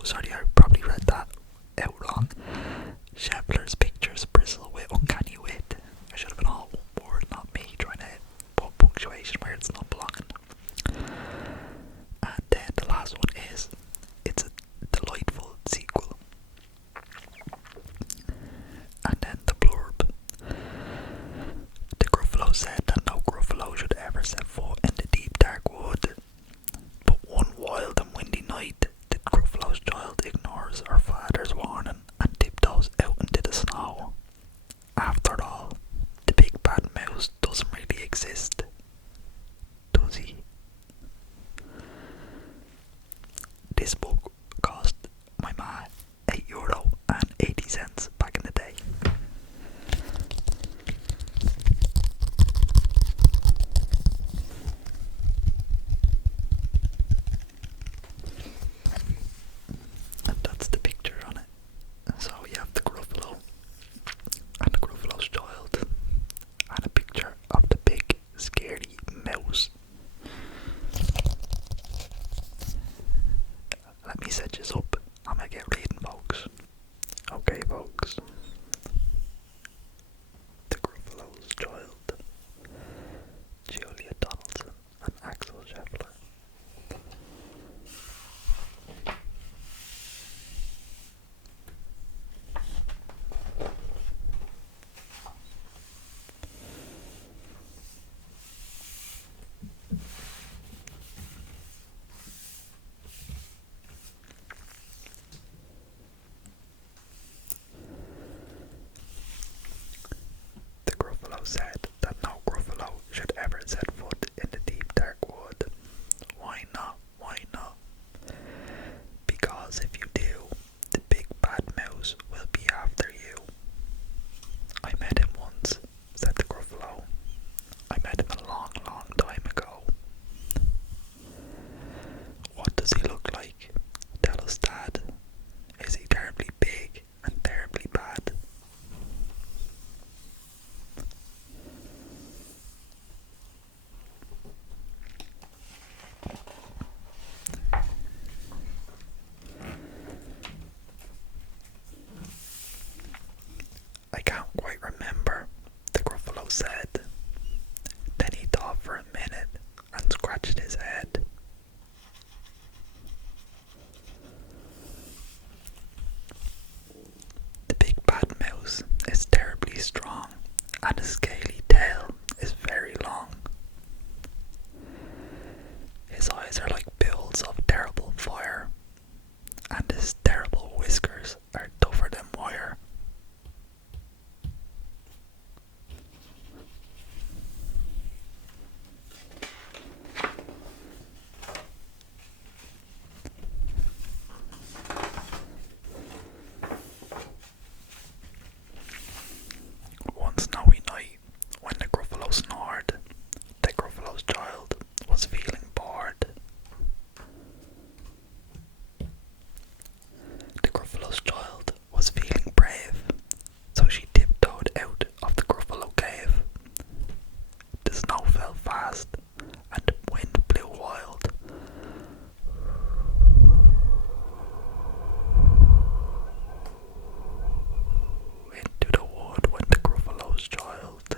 no, sorry, I probably read that out wrong. Scheffler's pictures bristle with uncanny wit. I should have been all one word, not me trying to put punctuation where it's not belonging. And then the last one is, it's a delightful sequel. And then the blurb. The Gruffalo said that no Gruffalo should ever set foot in the deep dark wood. But one wild and windy night, the Gruffalo's child ignores her father's warning and tiptoes out into the snow. After all, the big bad mouse doesn't really exist, does he? This book cost my ma €8.80 back in the day. And that's the picture on it. So you have the Gruffalo and the Gruffalo's child and a picture of the big scary mouse. Let me set this up. I'm gonna get reading, folks. Okay, folks. The Gruffalo's child, Julia Donaldson and Axel Scheffler. The Gruffalo said that no Gruffalo should ever set foot in the deep dark wood. Why not? Why not? Because if you do, the big bad mouse will be after you. I met him once, said the Gruffalo. I met him a long, long time ago. What does he look like? Tell us, Dad. Is he terribly big and terribly bad? I can't quite remember, the Gruffalo said. Then he thought for a minute and scratched his head. The big bad mouse is terribly strong and his scaly tail is very long. His eyes are like bills of terrible fire and his terrible whiskers are tougher than wire. One snowy night, when the Gruffalo snored, the Gruffalo's child was feeling bored. The Gruffalo's child was feeling brave, so she tiptoed out of the Gruffalo cave. The snow fell fast, and the wind blew wild. Into the wood went the Gruffalo's child.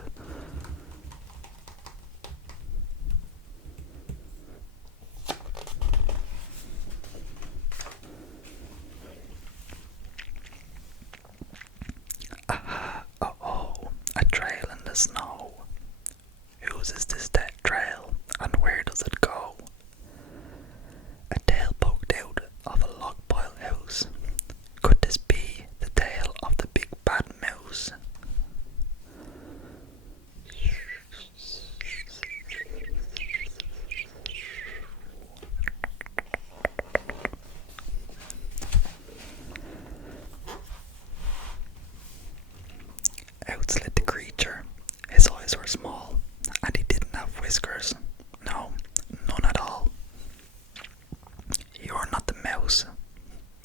Aha, uh-oh, a trail in the snow. Whose is this dead trail, and where does it go? A tail poked out of a log pile house. Could this be the tail of the big bad mouse? Out slid the creature. His eyes were small, and he didn't have whiskers. No, none at all. You're not the mouse.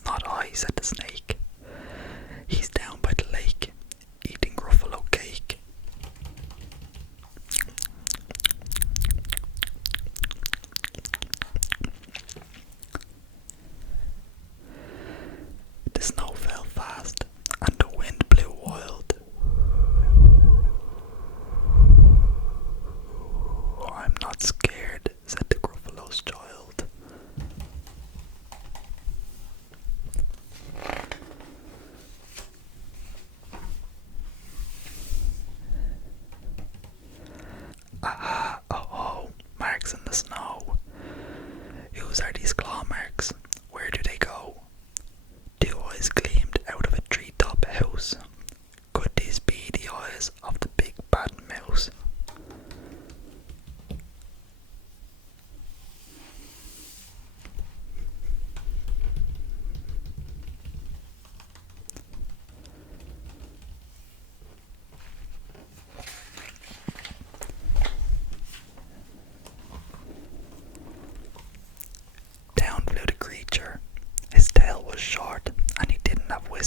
Not I, said the snake. He's down by the lake, eating Gruffalo cake.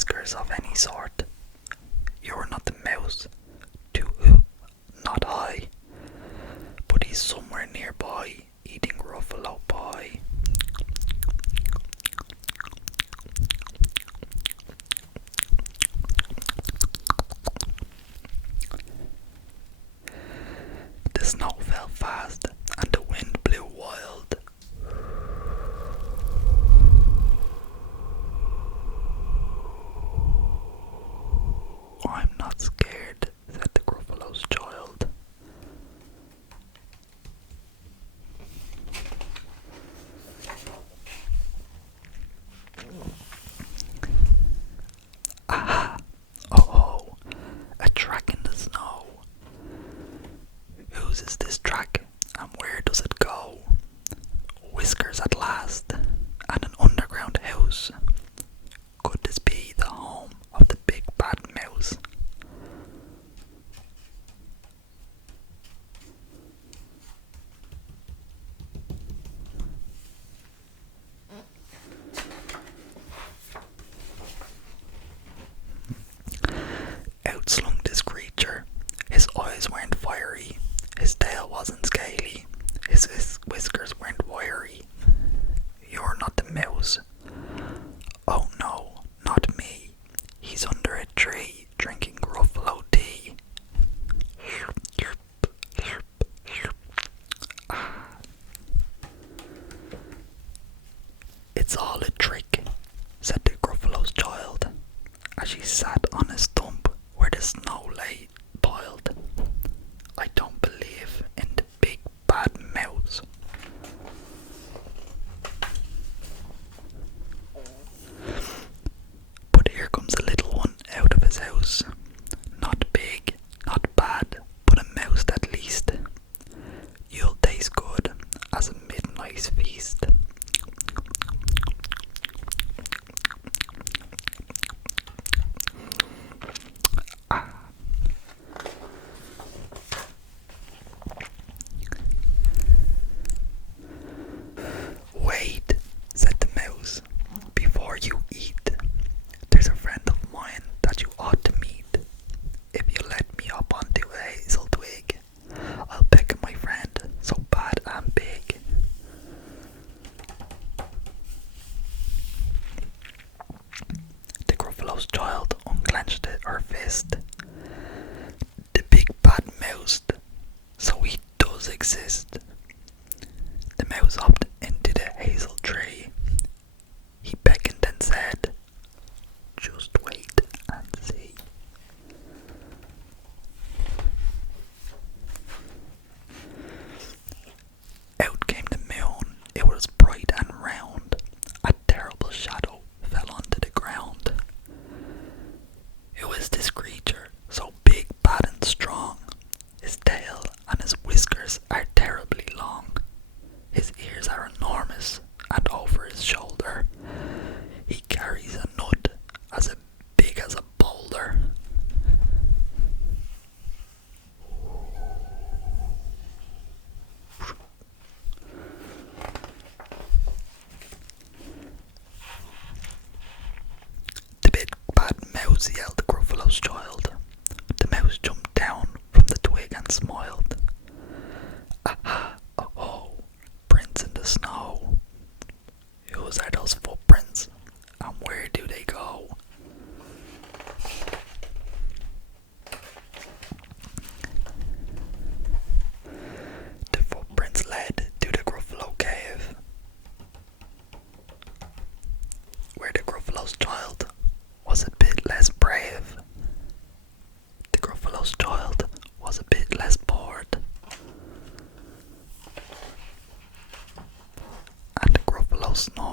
whiskers of any sort. You're not the mouse, too not I, but he's somewhere nearby, eating Gruffalo pie. The snow fell fast, and the wind blew wild. I'm not scared, said the Gruffalo's child. Aha! Oh, a track in the snow. Whose is this track, and where does it go? Whiskers at last, and an underground house. Could this be the home of the big bad mouse? Out slunk this creature. His eyes weren't fiery, his tail wasn't scaly, his whiskers weren't wiry. You're not the mouse. Oh no, not me. He's under a tree, drinking Gruffalo tea. It's all a trick, said the Gruffalo's child, as she sat on a stump where the snow lay piled. I don't believe in the big bad mouse. But here comes a little one out of his house. Not big, not bad, but a mouse at least. You'll taste good as a midnight feast. Wait, said the mouse, before you eat. There's a friend of mine that you ought to meet. If you let me up onto a hazel twig, I'll beckon my friend, so bad and big. The Gruffalo's child unclenched her fist. The big bad mouse, so he does exist. The mouse hopped into the hazel tree. He beckoned and said, just wait and see. Out came the moon. It was bright and round. A terrible shadow fell onto the ground. Who is this creature, so big, bad and strong? His tail and his whiskers are terribly long. His ears are enormous, and over his shoulder he carries a nut as big as a boulder. The big bad mouse, yelled the Gruffalo's child. The mouse jumped down from the twig and smiled. Aha, oh, prints in the snow. Whose are those footprints, and where do they go? The footprints led to the Gruffalo cave, where the Gruffalo's child was a bit less brave. The Gruffalo's child was a bit less bored. And the Gruffalo snored.